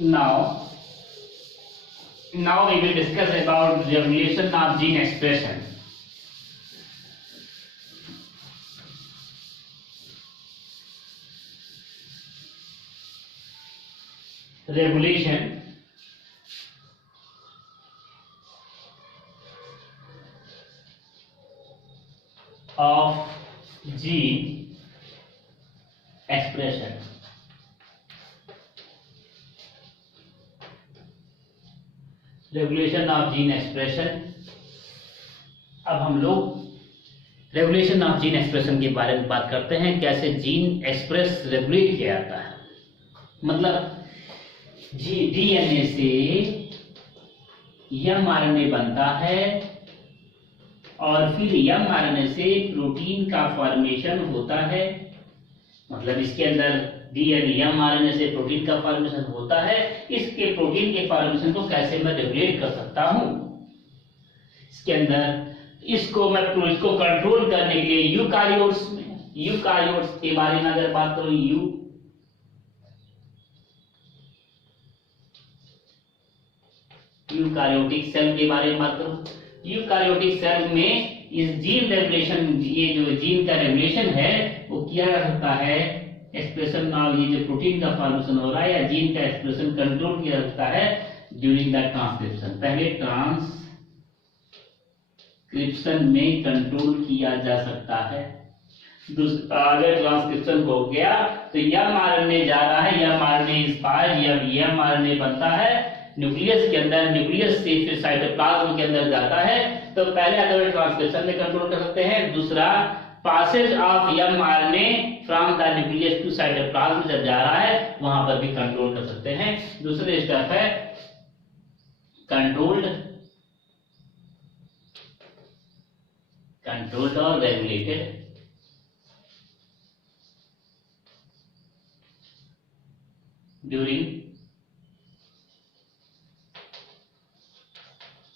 Now we will discuss about regulation of gene expression. Regulation of gene expression. Regulation of gene expression. अब हम लोग regulation of gene expression के बारे में बात करते हैं, कैसे जीन एक्सप्रेस रेगुलेट किया जाता है। मतलब डीएनए से एमआरएनए बनता है और फिर एमआरएनए से प्रोटीन का फॉर्मेशन होता है। मतलब इसके अंदर डीएनए एमआरएनए से प्रोटीन का फॉर्मेशन होता है। इसके प्रोटीन के फॉर्मेशन को कैसे मैं रेगुलेट कर सकता हूं, इसके अंदर इसको कंट्रोल करने के लिए यूकारियोट्स के बारे में अगर बात करूं, यूकारियोटिक सेल के बारे में बात करूं, यूकारियोटिक सेल में इस जीन रेगुलेशन, ये जो जीन का रेगुलेशन है वो किया जा सकता है। एक्सप्रेशन नाउ, ये जो प्रोटीन का फॉर्मेशन हो रहा है या जीन का एक्सप्रेशन कंट्रोल किया जाता है ड्यूरिंग द ट्रांसक्रिप्शन। पहले ट्रांसक्रिप्शन में कंट्रोल किया जा सकता है। अगर ट्रांसक्रिप्शन हो गया तो एमआरएनए जा रहा है, एमआरएनए स्पाइक या एमआरएनए बनता है न्यूक्लियस के अंदर, न्यूक्लियस से फिर साइटोप्लाज्म के अंदर जाता है। तो पहले अगर ट्रांसक्रिप्शन में कंट्रोल कर सकते हैं। दूसरा, passage of mRNA from the nucleus to cytoplasm जब जा रहा है वहां पर भी कंट्रोल कर सकते हैं। दूसरे स्टेप है कंट्रोल्ड और regulated during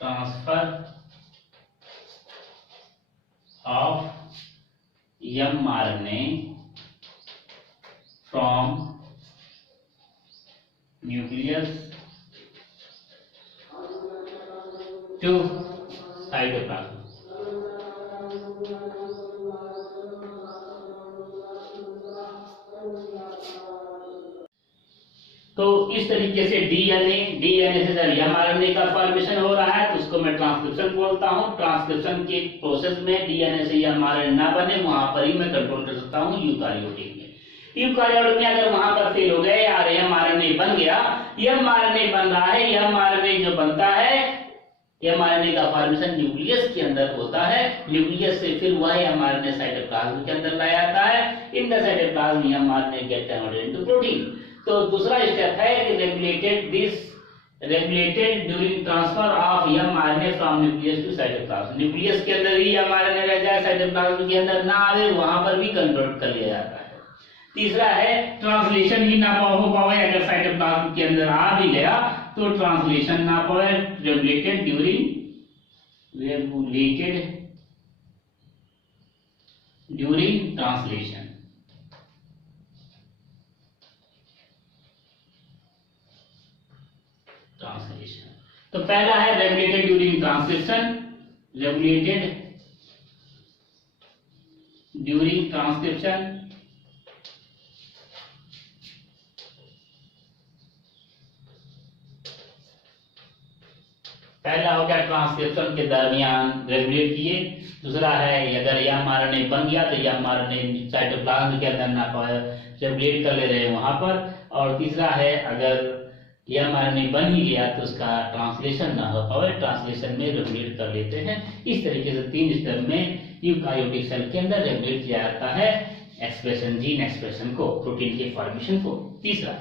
transfer of mRNA from nucleus to cytoplasm। तो इस तरीके से डीएनए से जब एमआरएनए का फॉर्मेशन हो रहा है तो उसको मैं ट्रांसक्रिप्शन बोलता हूं। ट्रांसक्रिप्शन के प्रोसेस में डीएनए से एमआरएनए ना बने वहां पर ही मैं कंट्रोल कर सकता हूं यूकारियोटिक में। यूकारियोट में अगर वहां पर फेल हो गए और एमआरएनए बन गया, एमआरएनए बन रहा है, एमआरएनए जो बनता है, एमआरएनए का फॉर्मेशन न्यूक्लियस के अंदर होता है। न्यूक्लियस से फिर वह एमआरएनए साइटोप्लाज्म के अंदर लाया जाता है। In the cytoplasm mRNA get converted into protein. तो दूसरा स्टेप है कि regulated during transfer of mRNA from nucleus to cytoplasm. Nucleus के अंदर ही एमआरएनए रह जाए, साइटोप्लाज्म के अंदर ना आवे, वहां पर भी कन्वर्ट कर लिया जाता है। तीसरा है ट्रांसलेशन ही ना हो पावे, अगर साइटोप्लाज्म के अंदर आ भी गया तो ट्रांसलेशन ना पावे। Regulated during translation. तो पहला है regulated during transcription, regulated during transcription, पहला हो गया ट्रांसक्रिप्शन के दरमियान रेगुलेट किए। दूसरा है अगर एमआरएनए बन गया तो एमआरएनए साइटोप्लाज्म के अंदर ना रेगुलेट कर ले रहे हैं वहां पर। और तीसरा है अगर एमआरएनए बन ही गया तो उसका ट्रांसलेशन ना हो पाए, ट्रांसलेशन में रेगुलेट कर लेते हैं। इस तरीके से 3 स्टेप में यूकारियोटिक सेल के अंदर रेगुलेट किया जाता है एक्सप्रेशन, जीन एक्सप्रेशन को, प्रोटीन के फॉर्मेशन को। तीसरा,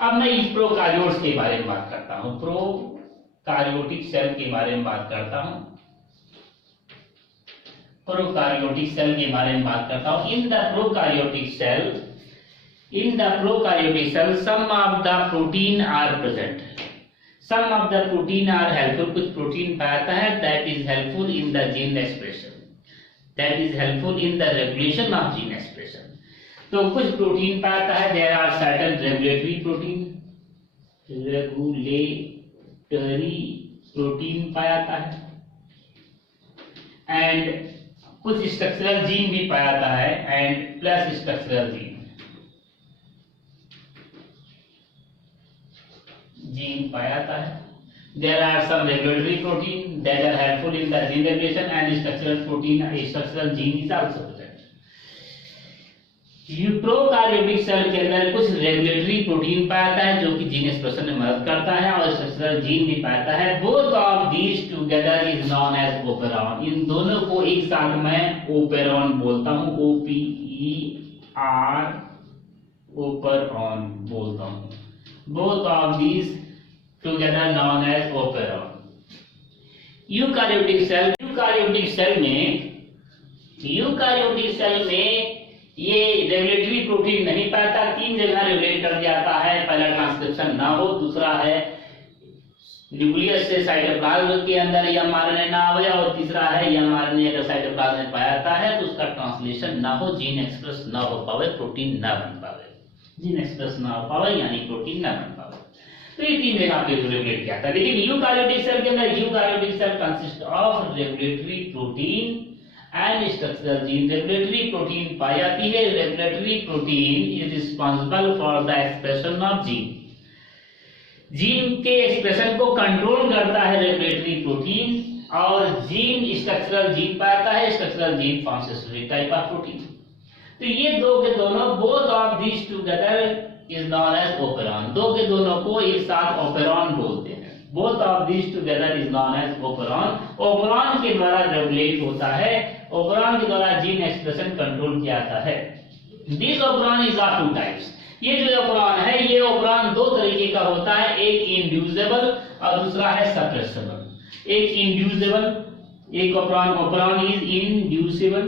अब मैं इस प्रोकार्योट्स के बारे में बात करता हूं, प्रोकार्योटिक सेल के बारे में बात करता हूं, प्रोकार्योटिक सेल के बारे में बात करता हूं। In the prokaryotic cell, some of the protein are present, some of the protein are helpful, कुछ प्रोटीन पाता है that is helpful in the gene expression, that is helpful in the regulation of gene expression। तो कुछ protein पाता है, there are certain regulatory protein, regulatory protein पाया जाता है एंड कुछ स्ट्रक्चरल जीन भी पाया जाता है एंड प्लस स्ट्रक्चरल जीन पाया जाता है. There are some regulatory protein that are helpful in the gene regulation and structural gene is also present. यूप्रोकार्योटिक सेल के अंदर कुछ रेगुलेटरी प्रोटीन पाया जाता है जो कि जीन एक्सप्रेशन में मदद करता है और स्ट्रक्चरल जीन भी पाता है. Both of these together is known as operon. इन दोनों को एक साथ मैं ओपेरॉन बोलता हूँ. OPER ओपेरॉन बोलता हूँ. Both of these together known as operon. Eukaryotic cell में ये रेगुलेटरी प्रोटीन नहीं पाता. 3 जगह रेगुलेट कर जाता है. पहला ट्रांसक्रिप्शन ना हो, दूसरा है न्यूक्लियस से साइटोप्लाज्म के अंदर mRNA ना हो, और तीसरा है mRNA अगर साइटोप्लाज्म में पाया जाता है तो उसका ट्रांसलेशन ना हो, जीन एक्सप्रेस ना हो पावे, प्रोटीन ना बन पावे. जीन एक्सप्रेस ना हो पावे यानी प्रोटीन ना बन पावे. तो ये 3 जगह पे रेगुलेट किया था. लेकिन यूकार्योटिक सेल के अंदर eukaryotic cell consist of regulatory protein and structural gene. Regulatory protein पाई जाती है. Regulatory protein is responsible for the expression of gene. Gene के एक्सप्रेशन को कंट्रोल करता है रेगुलेटरी प्रोटीन, और जीन स्ट्रक्चरल जीन पाता है. Structural gene forms specific type of protein. तो ये दो के दोनों both of these together is known as operon. दो के दोनों को एक साथ ओपेरॉन बोलते हैं. both of these together is known as operon. Operon के द्वारा रेगुलेट होता है. ओपेरॉन के द्वारा जीन एक्सप्रेशन कंट्रोल किया जाता है. This operon is of 2 types. ये जो ओपेरॉन है, ये ओपेरॉन 2 तरीके का होता है. एक इंड्यूसेबल और दूसरा है सप्रेसेबल. एक इंड्यूसेबल, एक operon is inducible.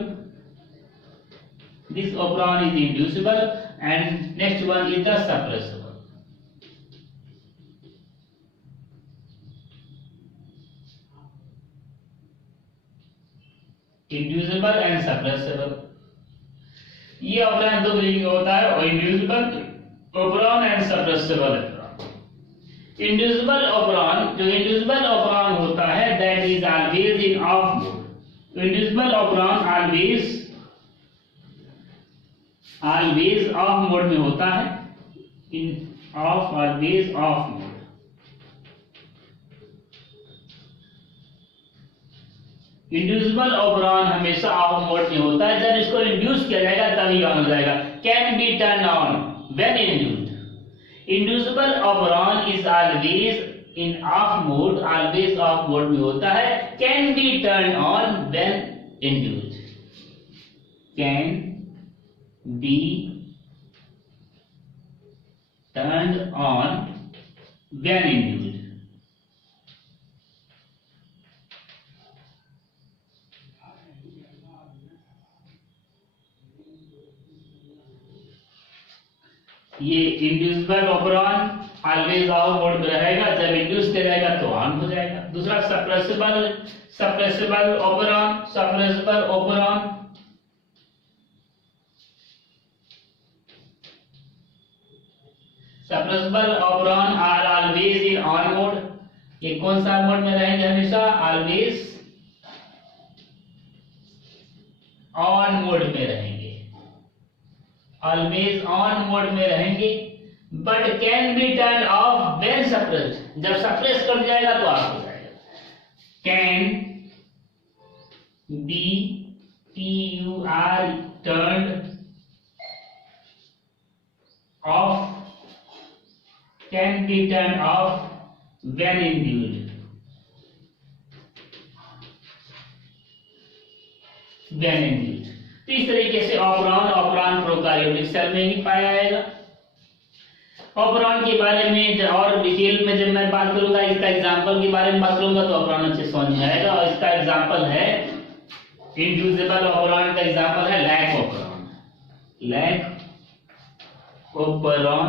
This operon is inducible and next one is the suppressible. Inducible and suppressible. ये operon 2 तरीके का होता है, inducible operon and suppressible operon. Inducible operon, जो inducible operon होता है, that is always in off mode. Inducible operon always of mode में होता है. Always of mode. Inducible operon हमेशा ऑफ मोड में होता है. जब इसको इंड्यूस किया जाएगा तभी ऑन हो जाएगा. Can be turn on when induced. Inducible operon is always in of mode. Always of mode में होता है. Can be turn on when induced. Can be turned on when induced. ये inducible operon always of mode में रहेगा. जब induce किया जाएगा तो ऑन हो जाएगा. दूसरा suppressible operon suppressible operon are always in on mode. ये कौन सा मोड में रहेंगे? हमेशा ऑलवेज ऑन मोड में रहेंगे. ऑलवेज ऑन मोड में रहेंगे. But can be turn off when suppressed. जब सप्रेस कर जाएगा तो ऑफ हो जाएगा. Can be turned of. Can be turned off when induced. तो इस तरीके से ओपेरॉन प्रोकार्योटिक सेल में ही पाया जाएगा. ओपेरॉन के बारे में और डिटेल में जब मैं बात करूंगा, इसका एग्जांपल के बारे में बात करूंगा तो ओपेरॉन अच्छे समझ में आएगा. और इसका एग्जांपल है इंड्यूसिबल ओपेरॉन का एग्जांपल है लैक ओपेरॉन.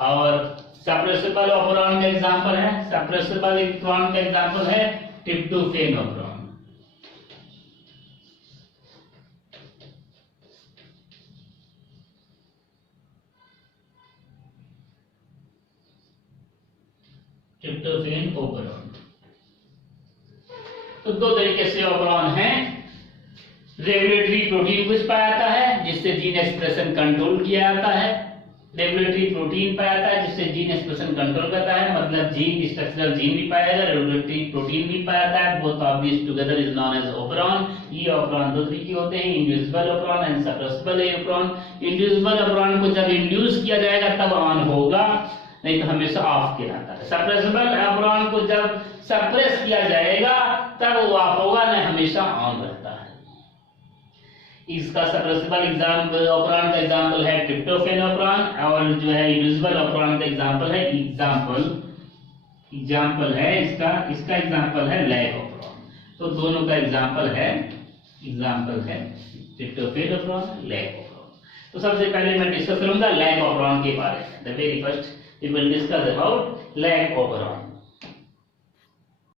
और सप्रेसिबल ओपेरॉन का एग्जांपल है, सप्रेसिबल ओपेरॉन का एग्जांपल है ट्रिप्टोफैन ओपेरॉन. Tryptophan operon. तो दो तरीके से ओपेरॉन है। रेगुलेटरी प्रोटीन कुछ पाया जाता है जिससे जीन एक्सप्रेशन कंट्रोल किया जाता है। रेगुलेटरी प्रोटीन पाया जाता है जिससे जीन एक्सप्रेशन कंट्रोल करता है, मतलब जीन स्ट्रक्चरल जीन भी पाया जाता है, रेगुलेटरी प्रोटीन भी पाया जाता है। Both of this together is known as operon. ये ओपेरॉन दो तरीके के होते हैं, inducible operon and suppressible operon. Inducible operon को जब इंड्यूस किया जाएगा तब ऑन होगा, नहीं तो हमेशा ऑफ किया जाता है। सप्रेसिबल ओपेरॉन को जब सप्रेस किया जाएगा तब वो ऑफ होगा, नहीं हमेशा ऑन रहता है। इसका सप्रेसिबल एग्जांपल ओपेरॉन का एग्जांपल है ट्रिप्टोफैन ओपेरॉन, और जो है इंड्यूसिबल ओपेरॉन का एग्जांपल है इसका एग्जांपल है लैग ओपेरॉन। तो दोनों का एग्जांपल है ट्रिप्टोफैन ओपेरॉन, लैग ओपेरॉन। तो सबसे पहले मैं डिस्कस करूंगा लैग ओपेरॉन के बारे में। The very first we will discuss about lac operon.